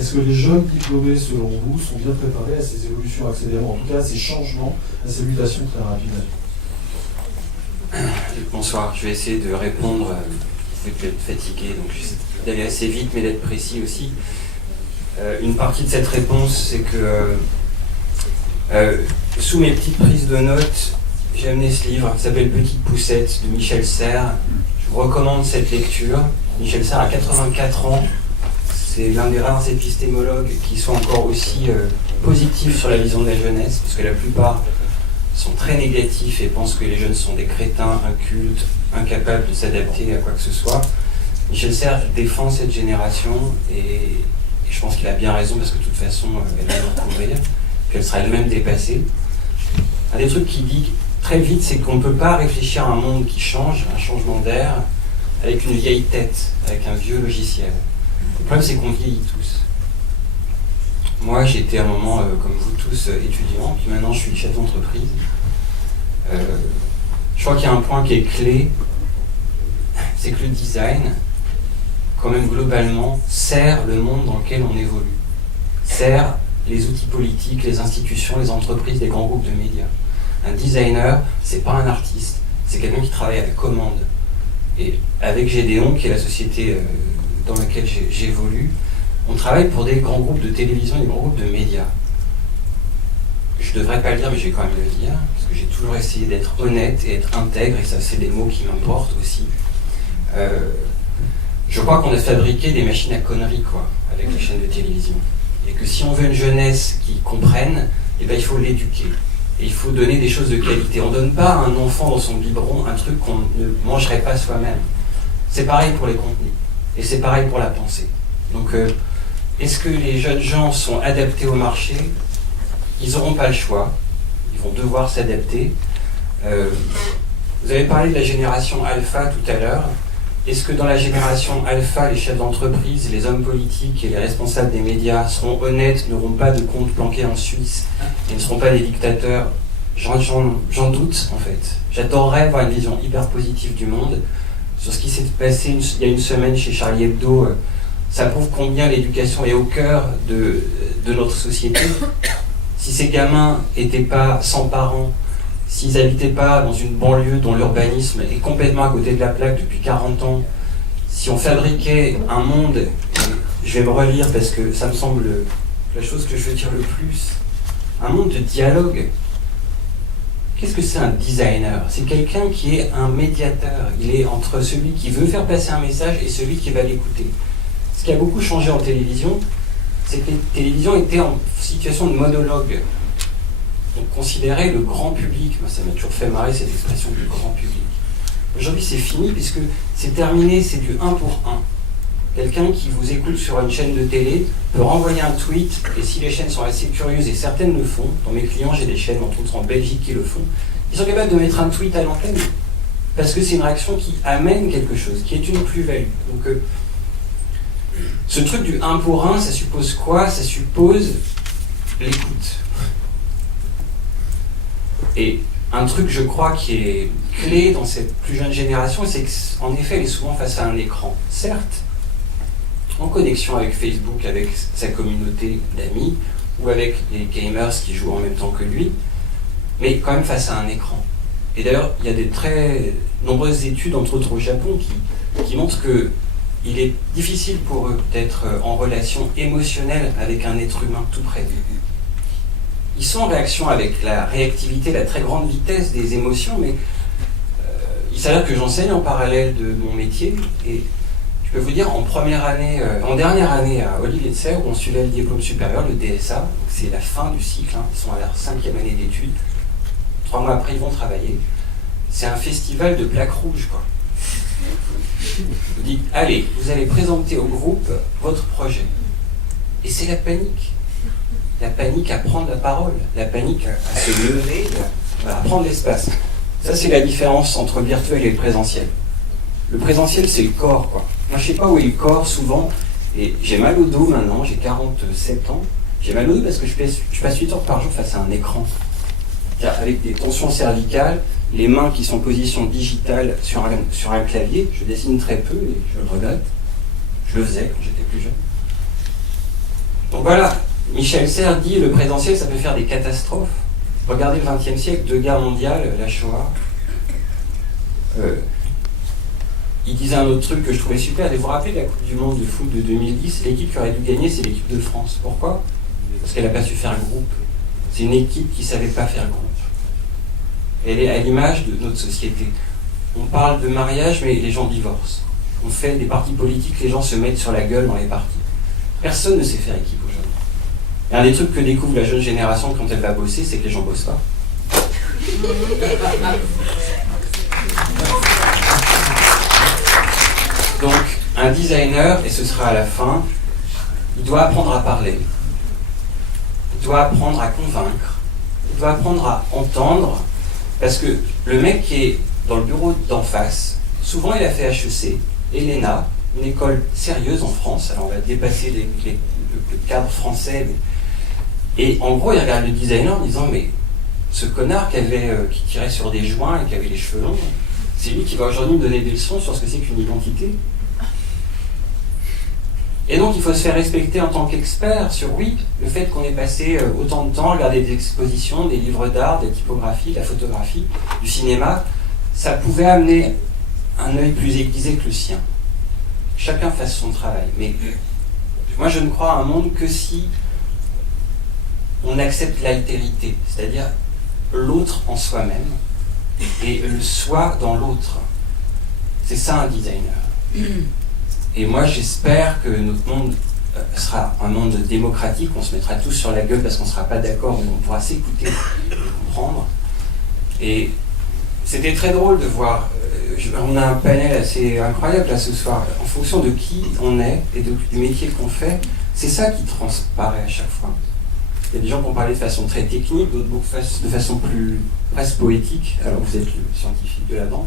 Est-ce que les jeunes diplômés, selon vous, sont bien préparés à ces évolutions accélérées, en tout cas à ces changements, à ces mutations très rapides? Bonsoir, je vais essayer de répondre. Vous pouvez être fatigué, donc j'essaie d'aller assez vite, mais d'être précis aussi. Une partie de cette réponse, c'est que sous mes petites prises de notes, j'ai amené ce livre qui s'appelle Petite Poussette de Michel Serres. Je vous recommande cette lecture. Michel Serres a 84 ans. C'est l'un des rares épistémologues qui sont encore aussi positifs sur la vision de la jeunesse, parce que la plupart sont très négatifs et pensent que les jeunes sont des crétins, incultes, incapables de s'adapter à quoi que ce soit. Michel Serres défend cette génération et je pense qu'il a bien raison, parce que de toute façon, elle va nous recouvrir, qu'elle sera elle-même dépassée. Un des trucs qu'il dit très vite, c'est qu'on ne peut pas réfléchir à un monde qui change, un changement d'air, avec une vieille tête, avec un vieux logiciel. Le problème, c'est qu'on vieillit tous. Moi, j'étais à un moment, comme vous tous, étudiant, puis maintenant je suis chef d'entreprise. Je crois qu'il y a un point qui est clé, c'est que le design, quand même globalement, sert le monde dans lequel on évolue. Sert les outils politiques, les institutions, les entreprises, les grands groupes de médias. Un designer, c'est pas un artiste, c'est quelqu'un qui travaille à la commande. Et avec Gédéon, qui est la société dans laquelle j'évolue, on travaille pour des grands groupes de télévision et des grands groupes de médias. Je ne devrais pas le dire, mais je vais quand même le dire, parce que j'ai toujours essayé d'être honnête et être intègre, et ça, c'est des mots qui m'importent aussi. Je crois qu'on a fabriqué des machines à conneries, quoi, avec les chaînes de télévision. Et que si on veut une jeunesse qui comprenne, eh ben, il faut l'éduquer. Et il faut donner des choses de qualité. On ne donne pas à un enfant dans son biberon un truc qu'on ne mangerait pas soi-même. C'est pareil pour les contenus. Et c'est pareil pour la pensée. Donc, est-ce que les jeunes gens sont adaptés au marché? Ils n'auront pas le choix. Ils vont devoir s'adapter. Vous avez parlé de la génération alpha tout à l'heure. Est-ce que dans la génération alpha, les chefs d'entreprise, les hommes politiques et les responsables des médias seront honnêtes, n'auront pas de comptes planqués en Suisse et ne seront pas des dictateurs? J'en doute, en fait. J'adorerais avoir une vision hyper positive du monde. Sur ce qui s'est passé il y a une semaine chez Charlie Hebdo, ça prouve combien l'éducation est au cœur de notre société. Si ces gamins n'étaient pas sans parents, s'ils n'habitaient pas dans une banlieue dont l'urbanisme est complètement à côté de la plaque depuis 40 ans, si on fabriquait un monde, je vais me relire parce que ça me semble la chose que je veux dire le plus, un monde de dialogue. Qu'est-ce que c'est un designer? C'est quelqu'un qui est un médiateur. Il est entre celui qui veut faire passer un message et celui qui va l'écouter. Ce qui a beaucoup changé en télévision, c'est que les télévisions étaient en situation de monologue. On considérait le grand public, moi ça m'a toujours fait marrer cette expression du grand public. Aujourd'hui c'est fini puisque c'est terminé, c'est du 1 pour 1. Quelqu'un qui vous écoute sur une chaîne de télé peut renvoyer un tweet, et si les chaînes sont assez curieuses, et certaines le font, dans mes clients j'ai des chaînes entre autres en Belgique qui le font, ils sont capables de mettre un tweet à l'antenne, parce que c'est une réaction qui amène quelque chose, qui est une plus-value. Donc ce truc du 1 pour 1, ça suppose quoi? Ça suppose l'écoute. Et un truc, je crois, qui est clé dans cette plus jeune génération, c'est qu'en effet, elle est souvent face à un écran. Certes, en connexion avec Facebook, avec sa communauté d'amis, ou avec les gamers qui jouent en même temps que lui, mais quand même face à un écran. Et d'ailleurs, il y a des très nombreuses études, entre autres au Japon, qui montrent qu'il est difficile pour eux d'être en relation émotionnelle avec un être humain tout près d'eux. Ils sont en réaction avec la réactivité, la très grande vitesse des émotions, mais il s'avère que j'enseigne en parallèle de mon métier, et je peux vous dire, en dernière année à Olivier de Serres, où on suivait le diplôme supérieur, le DSA, c'est la fin du cycle, ils sont à leur 5e année d'études, 3 mois après ils vont travailler, c'est un festival de plaques rouges, quoi. Vous dites, allez, vous allez présenter au groupe votre projet. Et c'est la panique. La panique à prendre la parole, la panique à se lever, à prendre l'espace. Ça, c'est la différence entre le virtuel et le présentiel. Le présentiel, c'est le corps, quoi. Moi, je sais pas où est le corps, souvent, et j'ai mal au dos maintenant, j'ai 47 ans. J'ai mal au dos parce que je passe 8 heures par jour face à un écran. Avec des tensions cervicales, les mains qui sont en position digitale sur un clavier, je dessine très peu et je le regrette. Je le faisais quand j'étais plus jeune. Donc voilà, Michel Serres dit le présentiel, ça peut faire des catastrophes. Regardez le XXe siècle, 2 guerres mondiales, la Shoah. Il disait un autre truc que je trouvais super. Vous vous rappelez de la Coupe du Monde de foot de 2010? L'équipe qui aurait dû gagner, c'est l'équipe de France. Pourquoi? Parce qu'elle n'a pas su faire groupe. C'est une équipe qui ne savait pas faire groupe. Elle est à l'image de notre société. On parle de mariage, mais les gens divorcent. On fait des partis politiques, les gens se mettent sur la gueule dans les partis. Personne ne sait faire équipe aujourd'hui. Et un des trucs que découvre la jeune génération quand elle va bosser, c'est que les gens ne bossent pas. Donc, un designer, et ce sera à la fin, il doit apprendre à parler. Il doit apprendre à convaincre. Il doit apprendre à entendre. Parce que le mec qui est dans le bureau d'en face, souvent il a fait HEC, ELENA, une école sérieuse en France. Alors on va dépasser le cadre français. Et en gros, il regarde le designer en disant, mais ce connard qui tirait sur des joints et qui avait les cheveux longs, c'est lui qui va aujourd'hui me donner des leçons sur ce que c'est qu'une identité. Et donc il faut se faire respecter en tant qu'expert sur, oui, le fait qu'on ait passé autant de temps à regarder des expositions, des livres d'art, des typographies, de la photographie, du cinéma, ça pouvait amener un œil plus aiguisé que le sien. Chacun fasse son travail. Mais moi je ne crois à un monde que si on accepte l'altérité, c'est-à-dire l'autre en soi-même et le soi dans l'autre. C'est ça un designer. Et moi j'espère que notre monde sera un monde démocratique, on se mettra tous sur la gueule parce qu'on ne sera pas d'accord, on pourra s'écouter et comprendre. Et c'était très drôle de voir, on a un panel assez incroyable là ce soir, en fonction de qui on est et du métier qu'on fait, c'est ça qui transparaît à chaque fois. Il y a des gens qui ont parlé de façon très technique, d'autres de façon plus presque poétique, alors vous êtes le scientifique de la bande.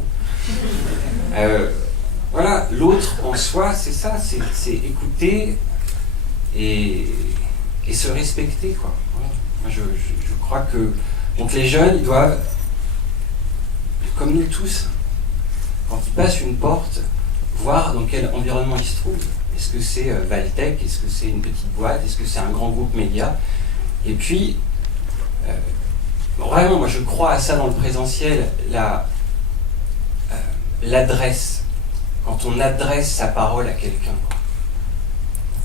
Voilà, l'autre en soi, c'est ça, c'est écouter et se respecter, quoi. Voilà. Moi, je crois que donc les jeunes, ils doivent, comme nous tous, quand ils passent une porte, voir dans quel environnement ils se trouvent. Est-ce que c'est Valtech? Est-ce que c'est une petite boîte? Est-ce que c'est un grand groupe média? Et puis, vraiment, moi je crois à ça dans le présentiel, l'adresse. Quand on adresse sa parole à quelqu'un.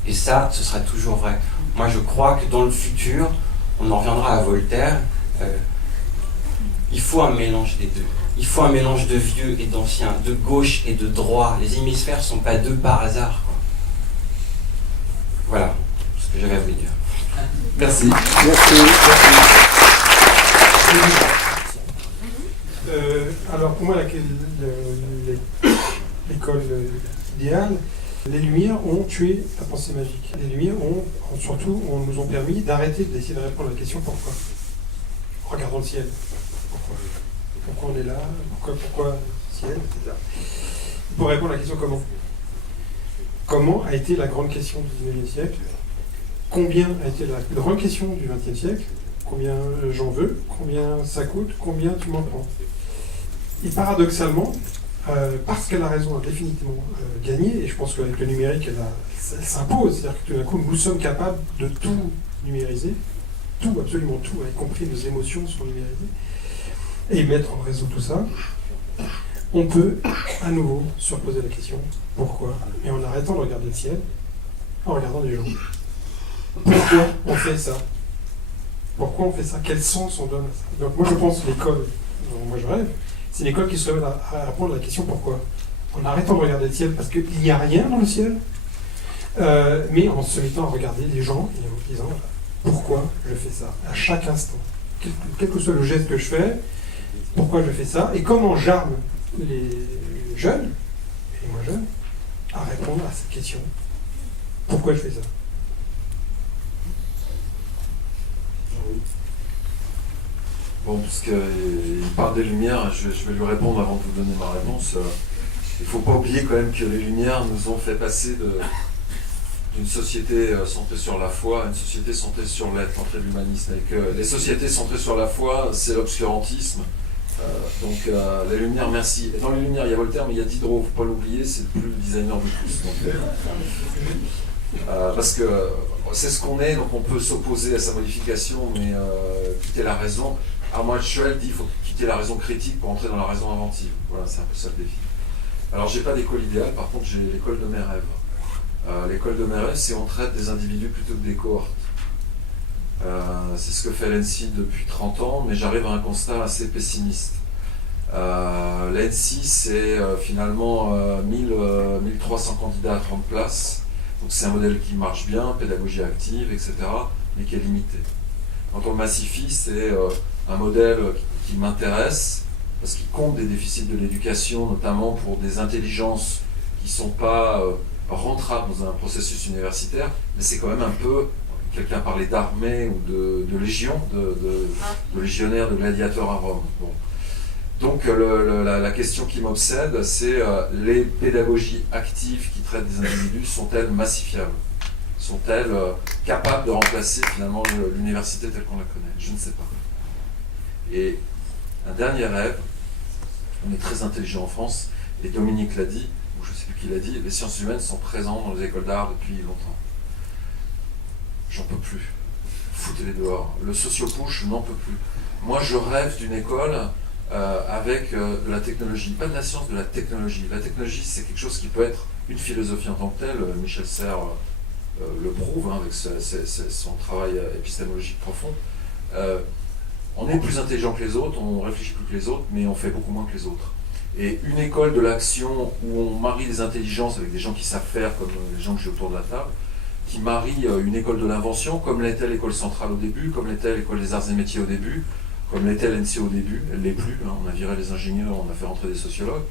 Et ça, ce sera toujours vrai. Moi, je crois que dans le futur, on en reviendra à Voltaire, il faut un mélange des deux. Il faut un mélange de vieux et d'anciens, de gauche et de droit. Les hémisphères ne sont pas deux par hasard, quoi. Voilà ce que j'avais à vous dire. Merci. Alors pour moi, l'école idéale, les Lumières ont tué la pensée magique. Les Lumières nous ont permis d'arrêter d'essayer de répondre à la question pourquoi. Regardons le ciel. Pourquoi on est là? Pourquoi le ciel, etc. Pour répondre à la question comment. Comment a été la grande question du XIXe siècle? Combien a été la grande question du XXe siècle? Combien j'en veux? Combien ça coûte? Combien tu m'en prends? Et paradoxalement, parce qu'elle a raison, a définitivement gagné, et je pense qu'avec le numérique, elle s'impose, c'est-à-dire que tout d'un coup, nous sommes capables de tout numériser, tout, absolument tout, y compris nos émotions sont numérisées, et mettre en réseau tout ça, on peut à nouveau se reposer la question, pourquoi? Et en arrêtant de regarder le ciel, en regardant les gens. Pourquoi on fait ça? Pourquoi on fait ça? Quel sens on donne à ça? Donc moi je pense que l'école, dont moi je rêve, c'est une école qui se révèle à répondre à la question pourquoi. En arrêtant de regarder le ciel parce qu'il n'y a rien dans le ciel, mais en se mettant à regarder les gens et en disant pourquoi je fais ça à chaque instant. Quel que soit le geste que je fais, pourquoi je fais ça et comment j'arme les jeunes, et les moins jeunes, à répondre à cette question. Pourquoi je fais ça? Bon, puisqu'il parle des Lumières, je vais lui répondre avant de vous donner ma réponse. Il ne faut pas oublier quand même que les Lumières nous ont fait passer d'une société centrée sur la foi à une société centrée sur l'être, centrée de l'humanisme. Et que les sociétés centrées sur la foi, c'est l'obscurantisme. Donc les Lumières, merci. Et dans les Lumières, il y a Voltaire, mais il y a Diderot, il ne faut pas l'oublier, c'est le plus designer de tous. Donc, Parce que c'est ce qu'on est, donc on peut s'opposer à sa modification, mais quitter la raison. Armand Schell dit qu'il faut quitter la raison critique pour entrer dans la raison inventive. Voilà, c'est un peu ça le défi. Alors j'ai pas d'école idéale, par contre j'ai l'école de mes rêves. L'école de mes rêves, c'est on traite des individus plutôt que des cohortes. C'est ce que fait l'ENSI depuis 30 ans, mais j'arrive à un constat assez pessimiste. L'ENSI, c'est finalement 1300 candidats à 30 places. Donc c'est un modèle qui marche bien, pédagogie active, etc., mais qui est limité. Quand on le massifie, c'est un modèle qui m'intéresse, parce qu'il compte des déficits de l'éducation, notamment pour des intelligences qui ne sont pas rentrables dans un processus universitaire, mais c'est quand même un peu, quelqu'un parlait d'armée ou de légion, de légionnaires, de gladiateurs à Rome. Bon. Donc la question qui m'obsède, c'est les pédagogies actives qui traitent des individus, sont-elles massifiables? Sont-elles capables de remplacer finalement l'université telle qu'on la connaît? Je ne sais pas. Et un dernier rêve, on est très intelligent en France, et Dominique l'a dit, ou je ne sais plus qui l'a dit, les sciences humaines sont présentes dans les écoles d'art depuis longtemps. J'en peux plus. Foutez-les dehors. Le socio-push, je n'en peux plus. Moi, je rêve d'une école avec de la technologie, pas de la science, de la technologie. La technologie, c'est quelque chose qui peut être une philosophie en tant que telle. Michel Serres le prouve avec son travail épistémologique profond. On est plus intelligent que les autres, on réfléchit plus que les autres, mais on fait beaucoup moins que les autres. Et une école de l'action où on marie les intelligences avec des gens qui savent faire, comme les gens que j'ai autour de la table, qui marie une école de l'invention, comme l'était l'école centrale au début, comme l'était l'école des arts et métiers au début, comme l'était l'ENSI au début, elle l'est plus, hein, on a viré les ingénieurs, on a fait rentrer des sociologues.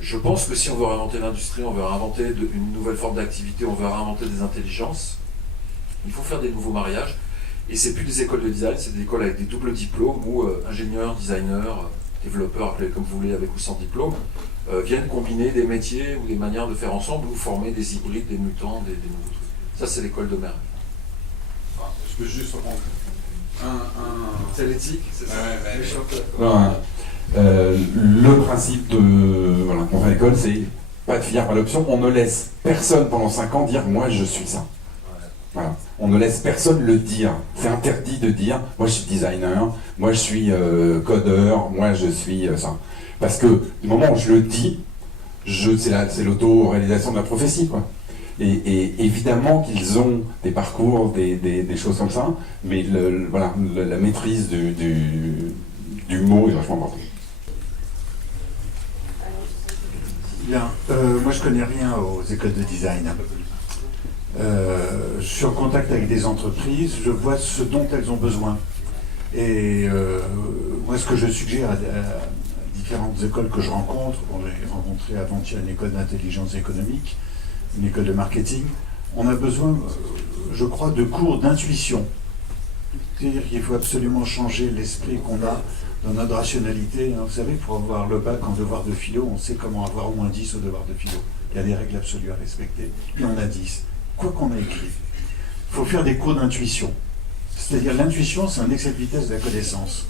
Je pense que si on veut réinventer l'industrie, on veut réinventer une nouvelle forme d'activité, on veut réinventer des intelligences, il faut faire des nouveaux mariages. Et c'est plus des écoles de design, c'est des écoles avec des doubles diplômes où ingénieurs, designers, développeurs, appelez comme vous voulez, avec ou sans diplôme, viennent combiner des métiers ou des manières de faire ensemble ou former des hybrides, des mutants, des nouveaux trucs. Ça, c'est l'école de mer. Je peux juste reprendre. C'est l'éthique, c'est ça? Le principe de voilà, qu'on fait à l'école, c'est pas de filière, pas d'option. On ne laisse personne pendant 5 ans dire moi je suis ça. Voilà. On ne laisse personne le dire. C'est interdit de dire moi je suis designer, moi je suis codeur, moi je suis ça. Parce que du moment où je le dis, c'est l'auto-réalisation de la prophétie, quoi. Et évidemment qu'ils ont des parcours, des choses comme ça, mais la maîtrise du mot est vachement importante. Bien, moi je connais rien aux écoles de design. Je suis en contact avec des entreprises, je vois ce dont elles ont besoin. Et moi ce que je suggère à différentes écoles que je rencontre, j'ai rencontré avant-hier une école d'intelligence économique, une école de marketing, on a besoin, je crois, de cours d'intuition. C'est-à-dire qu'il faut absolument changer l'esprit qu'on a dans notre rationalité. Vous savez, pour avoir le bac en devoir de philo, on sait comment avoir au moins 10 au devoir de philo. Il y a des règles absolues à respecter. Puis on a 10. Quoi qu'on a écrit. Il faut faire des cours d'intuition. C'est-à-dire l'intuition, c'est un excès de vitesse de la connaissance.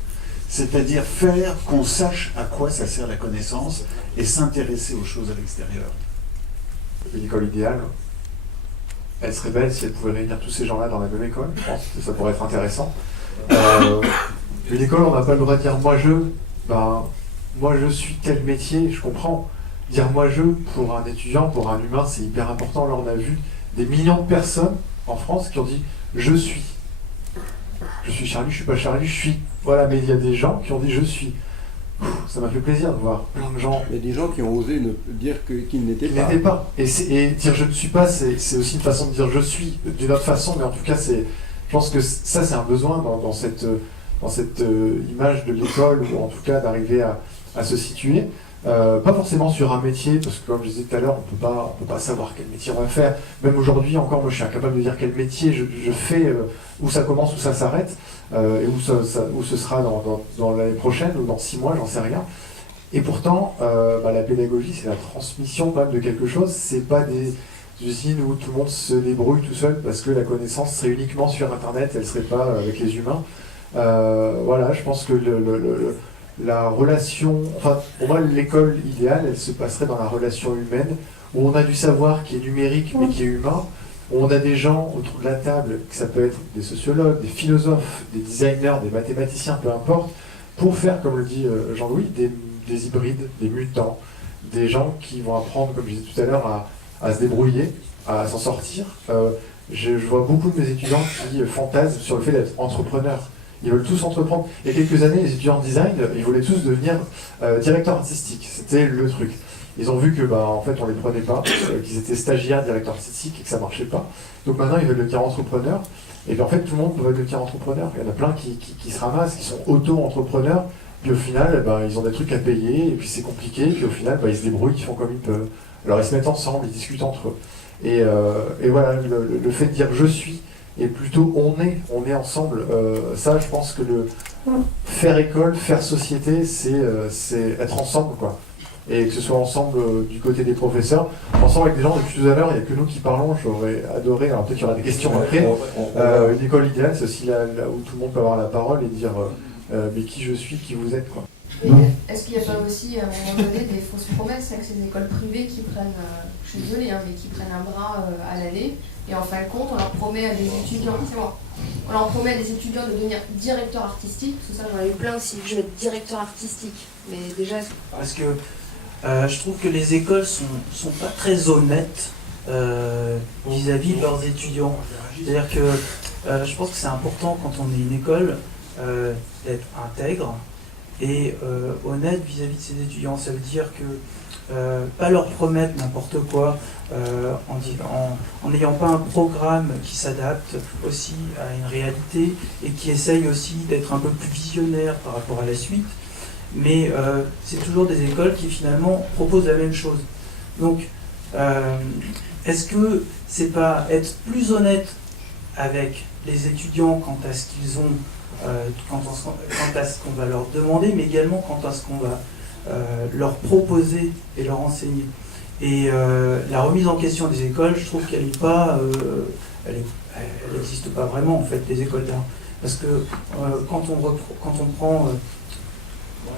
C'est-à-dire faire qu'on sache à quoi ça sert la connaissance et s'intéresser aux choses à l'extérieur. Une école idéale, elle serait belle si elle pouvait réunir tous ces gens-là dans la même école. Je pense que ça pourrait être intéressant. Une école, on n'a pas le droit de dire moi je suis tel métier, je comprends. Dire moi je, pour un étudiant, pour un humain, c'est hyper important. Là, on a vu des millions de personnes en France qui ont dit je suis. Je suis Charlie, je suis pas Charlie, je suis. Voilà, mais il y a des gens qui ont dit je suis. Ça m'a fait plaisir de voir plein de gens. Il y a des gens qui ont osé dire qu'ils n'étaient pas. Et dire je ne suis pas, c'est aussi une façon de dire je suis d'une autre façon, mais en tout cas, je pense que ça, c'est un besoin dans cette image de l'école, ou en tout cas d'arriver à se situer. Pas forcément sur un métier, parce que comme je disais tout à l'heure, on peut pas savoir quel métier on va faire. Même aujourd'hui encore, moi je suis incapable de dire quel métier je fais, où ça commence, où ça s'arrête, et où ce sera dans l'année prochaine ou dans 6 mois, j'en sais rien. Et pourtant, la pédagogie, c'est la transmission quand même de quelque chose. C'est pas des usines où tout le monde se débrouille tout seul parce que la connaissance serait uniquement sur Internet, elle serait pas avec les humains. Voilà, je pense que la relation, enfin pour moi l'école idéale, elle se passerait dans la relation humaine, où on a du savoir qui est numérique mais qui est humain, où on a des gens autour de la table, que ça peut être des sociologues, des philosophes, des designers, des mathématiciens, peu importe, pour faire, comme le dit Jean-Louis, des hybrides, des mutants, des gens qui vont apprendre, comme je disais tout à l'heure, à se débrouiller, à s'en sortir. Je vois beaucoup de mes étudiants qui fantasment sur le fait d'être entrepreneurs. Ils veulent tous entreprendre. Il y a quelques années, les étudiants en design, ils voulaient tous devenir directeurs artistiques. C'était le truc. Ils ont vu que, en fait, on les prenait pas, qu'ils étaient stagiaires, directeurs artistiques et que ça marchait pas. Donc maintenant, ils veulent devenir entrepreneurs. Et puis en fait, tout le monde veut devenir entrepreneur. Il y en a plein qui se ramassent, qui sont auto-entrepreneurs. Puis au final, ils ont des trucs à payer, et puis c'est compliqué. Puis au final, ils se débrouillent, ils font comme ils peuvent. Alors ils se mettent ensemble, ils discutent entre eux. Et voilà, le fait de dire je suis, et plutôt on est ensemble. Ça, je pense que le faire école, faire société, c'est être ensemble, quoi. Et que ce soit ensemble du côté des professeurs, ensemble avec des gens. Depuis tout à l'heure, il n'y a que nous qui parlons. J'aurais adoré, alors peut-être qu'il y aura des questions après. Une école idéale, c'est aussi là où tout le monde peut avoir la parole et dire mais qui je suis, qui vous êtes, quoi. Et est-ce qu'il n'y a pas aussi, à un moment donné, des fausses promesses avec ces écoles privées qui prennent, je suis désolée, mais qui prennent un bras à l'année, et en fin de compte, on leur promet à des étudiants, on leur promet à des étudiants de devenir directeur artistique, parce que ça, j'en ai eu plein aussi, je vais être directeur artistique, mais déjà... Parce que je trouve que les écoles sont pas très honnêtes vis-à-vis de leurs étudiants. C'est-à-dire que je pense que c'est important quand on est une école d'être intègre et honnête vis-à-vis de ses étudiants. Ça veut dire que pas leur promettre n'importe quoi en n'ayant pas un programme qui s'adapte aussi à une réalité et qui essaye aussi d'être un peu plus visionnaire par rapport à la suite. Mais c'est toujours des écoles qui finalement proposent la même chose. Donc, est-ce que c'est pas être plus honnête avec les étudiants quant à ce qu'ils ont, quant à ce qu'on va leur demander, mais également quant à ce qu'on va leur proposer et leur enseigner. Et la remise en question des écoles, je trouve qu'elle n'est pas, elle n'existe pas vraiment en fait, les écoles d'art. Parce que quand on prend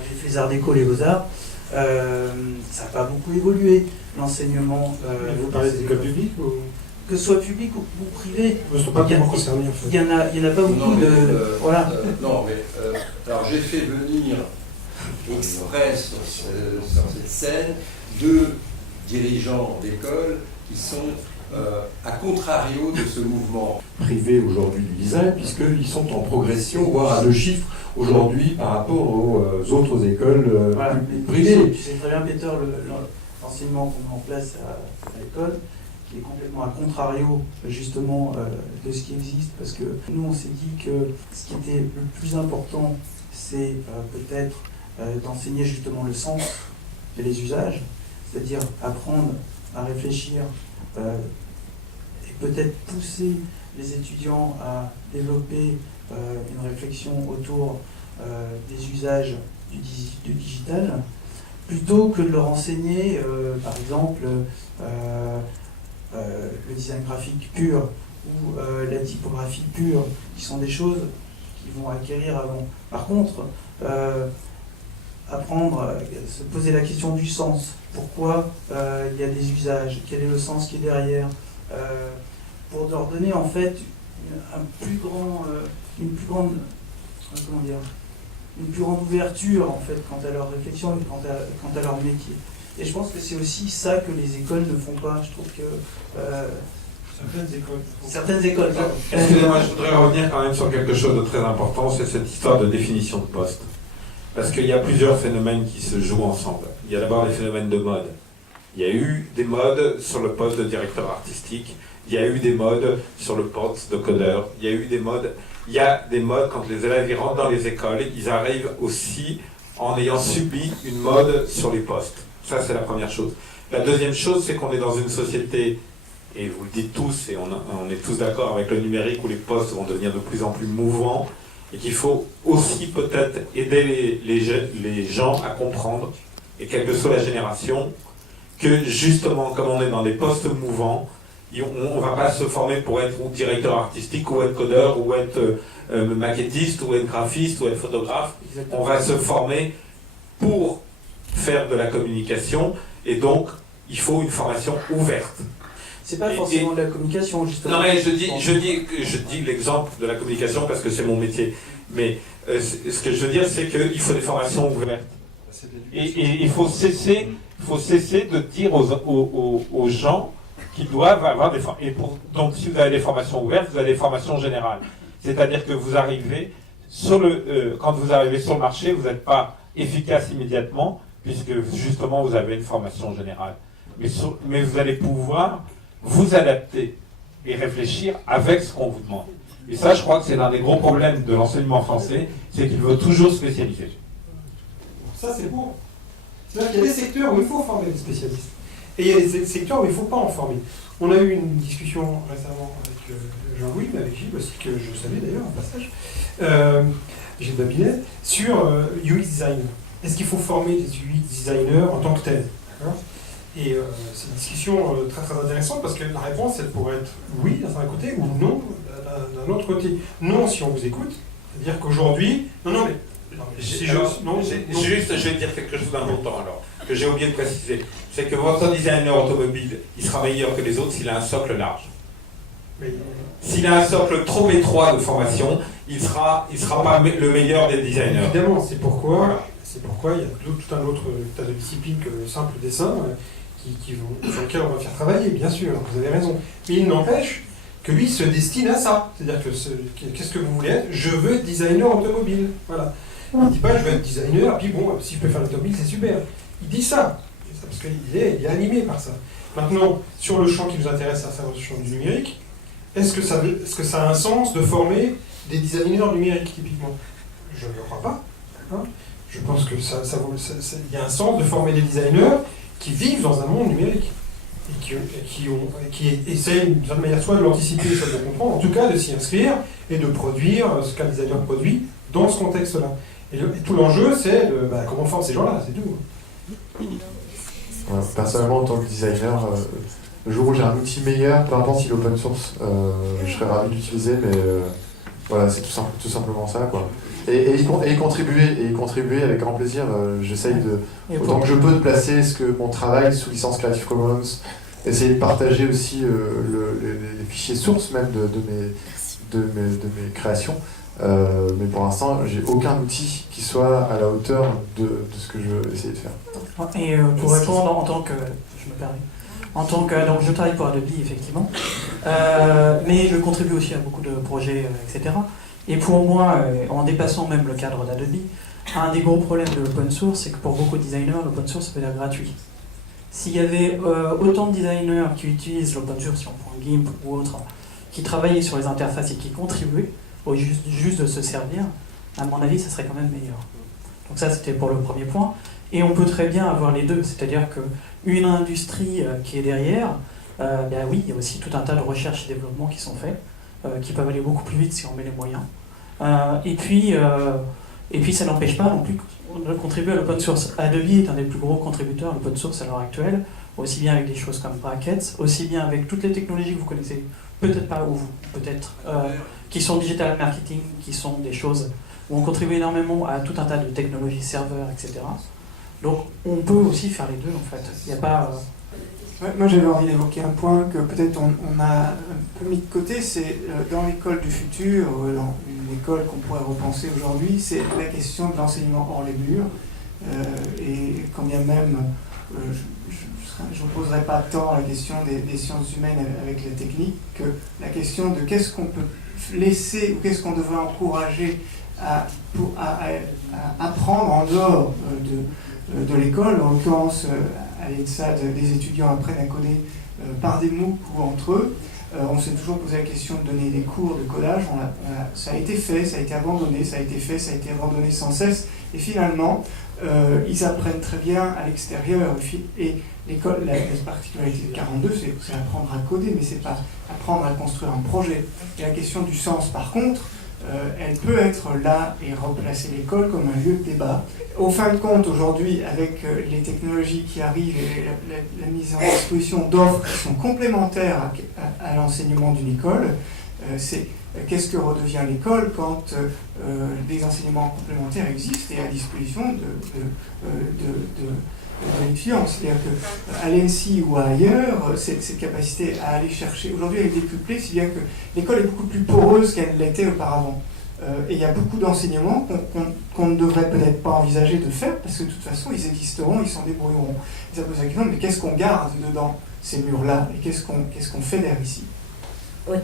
j'ai fait les arts déco, les beaux-arts, ça n'a pas beaucoup évolué, l'enseignement. Vous parlez des écoles publiques ou... Que ce soit public ou privé. Ils ne sont pas tellement concernés en fait. Il y en a pas beaucoup voilà. Non, mais alors j'ai fait venir exprès sur cette scène 2 dirigeants d'école qui sont à contrario de ce mouvement privé aujourd'hui du design, puisqu'ils sont en progression, voire à 2 chiffres aujourd'hui par rapport aux autres écoles privées. Tu sais très bien, Peter, l'enseignement qu'on met en place à l'école, qui est complètement à contrario justement de ce qui existe, parce que nous on s'est dit que ce qui était le plus important, c'est peut-être d'enseigner justement le sens et les usages, c'est-à-dire apprendre à réfléchir et peut-être pousser les étudiants à développer une réflexion autour des usages du digital, plutôt que de leur enseigner, par exemple, le design graphique pur ou la typographie pure, qui sont des choses qu'ils vont acquérir avant. Par contre, apprendre, se poser la question du sens. Pourquoi il y a des usages? Quel est le sens qui est derrière? Pour leur donner en fait une plus grande ouverture en fait quant à leur réflexion et quant à leur métier. Et je pense que c'est aussi ça que les écoles ne font pas. Je trouve que certaines écoles. Excusez-moi, je voudrais revenir quand même sur quelque chose de très important, c'est cette histoire de définition de poste. Parce qu'il y a plusieurs phénomènes qui se jouent ensemble. Il y a d'abord les phénomènes de mode. Il y a eu des modes sur le poste de directeur artistique, il y a eu des modes sur le poste de codeur, il y a des modes quand les élèves y rentrent dans les écoles, ils arrivent aussi en ayant subi une mode sur les postes. Ça, c'est la première chose. La deuxième chose, c'est qu'on est dans une société, et vous le dites tous, et on est tous d'accord avec le numérique où les postes vont devenir de plus en plus mouvants, et qu'il faut aussi peut-être aider les gens à comprendre, et quelle que soit la génération, que justement, comme on est dans des postes mouvants, on ne va pas se former pour être ou directeur artistique, ou être codeur, ou être maquettiste, ou être graphiste, ou être photographe. On va se former pour faire de la communication, et donc il faut une formation ouverte. C'est pas forcément de la communication, justement. Non, mais je dis l'exemple de la communication parce que c'est mon métier. Mais ce que je veux dire, c'est qu'il faut des formations ouvertes. Et il faut cesser de dire aux gens qu'ils doivent avoir des formations. Donc, si vous avez des formations ouvertes, vous avez des formations générales. C'est-à-dire que vous arrivez quand vous arrivez sur le marché, vous n'êtes pas efficace immédiatement, puisque justement vous avez une formation générale. Mais vous allez pouvoir vous adapter et réfléchir avec ce qu'on vous demande. Et ça, je crois que c'est l'un des gros problèmes de l'enseignement français, c'est qu'il veut toujours spécialiser. Ça, c'est bon. C'est-à-dire qu'il y a des secteurs où il faut former des spécialistes. Et il y a des secteurs où il ne faut pas en former. On a eu une discussion récemment avec Jean-Louis, mais avec Gilles aussi, que je salue d'ailleurs, en passage, Gilles Babinet, sur UX design. Est-ce qu'il faut former des UX designers en tant que tels? Et c'est une discussion très très intéressante parce que la réponse, elle pourrait être oui d'un côté ou non d'un autre côté. Non, si on vous écoute, c'est-à-dire qu'aujourd'hui... Non, mais juste, je vais dire quelque chose d'important alors, que j'ai oublié de préciser. C'est que votre designer automobile, il sera meilleur que les autres s'il a un socle large. S'il a un socle trop étroit de formation, il sera pas le meilleur des designers. Évidemment, c'est pourquoi il y a tout un autre tas de disciplines que le simple dessin sur lesquelles on va faire travailler, bien sûr, vous avez raison. Mais il n'empêche que lui se destine à ça. C'est-à-dire que qu'est-ce que vous voulez être? Je veux être designer automobile. Voilà. Il ne dit pas je veux être designer, et puis bon, si je peux faire l'automobile, c'est super. Il dit ça, parce qu'il est animé par ça. Maintenant, sur le champ qui nous intéresse, à savoir le champ du numérique, est-ce que ça a un sens de former des designers numériques, typiquement? Je ne le crois pas. Hein. Je pense que il y a un sens de former des designers qui vivent dans un monde numérique et qui essayent d'une certaine manière soit de l'anticiper, soit de le comprendre, en tout cas de s'y inscrire et de produire ce qu'un designer produit dans ce contexte-là. Et tout l'enjeu, c'est comment on forme ces gens-là, c'est tout. Ouais, personnellement, en tant que designer, le jour où j'ai un outil meilleur, peu importe s'il est open source, je serais ravi de l'utiliser, mais voilà, c'est tout simplement ça, quoi. Et y contribuer avec grand plaisir. J'essaye autant que je peux de placer mon travail sous licence Creative Commons, essayer de partager aussi les fichiers sources même de mes créations. Mais pour l'instant, j'ai aucun outil qui soit à la hauteur de ce que je veux essayer de faire. Et pour répondre en tant que... Je me permets. Donc je travaille pour Adobe, effectivement. Mais je contribue aussi à beaucoup de projets, etc. Et pour moi, en dépassant même le cadre d'Adobe, un des gros problèmes de l'open source, c'est que pour beaucoup de designers, l'open source, ça veut dire gratuit. S'il y avait autant de designers qui utilisent l'open source, si on prend GIMP ou autre, qui travaillaient sur les interfaces et qui contribuaient, au juste de se servir, à mon avis, ça serait quand même meilleur. Donc ça, c'était pour le premier point. Et on peut très bien avoir les deux, c'est-à-dire qu'une industrie qui est derrière, oui, il y a aussi tout un tas de recherches et développements qui sont faits, qui peuvent aller beaucoup plus vite si on met les moyens. Et puis ça n'empêche pas non plus de contribuer à l'open source. Adobe est un des plus gros contributeurs à l'open source à l'heure actuelle, aussi bien avec des choses comme Brackets, aussi bien avec toutes les technologies que vous connaissez, peut-être pas ou vous, peut-être, qui sont digital marketing, qui sont des choses où on contribue énormément à tout un tas de technologies, serveurs, etc. Donc on peut aussi faire les deux en fait. Il n'y a pas... Moi j'avais envie d'évoquer un point que peut-être on a un peu mis de côté, c'est dans l'école du futur, dans une école qu'on pourrait repenser aujourd'hui, c'est la question de l'enseignement hors les murs. Et quand bien même je ne poserai pas tant la question des sciences humaines avec la technique que la question de qu'est-ce qu'on peut laisser ou qu'est-ce qu'on devrait encourager à apprendre en dehors de l'école. En l'occurrence, à l'ENSA, des étudiants apprennent à coder par des MOOC ou entre eux. On s'est toujours posé la question de donner des cours de codage. Ça a été fait, ça a été abandonné, ça a été fait, ça a été abandonné sans cesse. Et finalement, ils apprennent très bien à l'extérieur. Et l'école, la particularité de 42, c'est apprendre à coder, mais c'est pas apprendre à construire un projet. Et la question du sens, par contre, elle peut être là et remplacer l'école comme un lieu de débat. Au fin de compte, aujourd'hui, avec les technologies qui arrivent et la mise en disposition d'offres qui sont complémentaires à l'enseignement d'une école, c'est qu'est-ce que redevient l'école quand des enseignements complémentaires existent et à disposition de l'étudiant. C'est-à-dire qu'à l'ENSI ou ailleurs, cette capacité à aller chercher, aujourd'hui elle est décuplée, si bien que l'école est beaucoup plus poreuse qu'elle l'était auparavant. Et il y a beaucoup d'enseignements qu'on ne devrait peut-être pas envisager de faire, parce que de toute façon, ils existeront, ils s'en débrouilleront. Et ça pose la question, mais qu'est-ce qu'on garde dedans ces murs-là, et qu'est-ce qu'on fédère ici? Oui.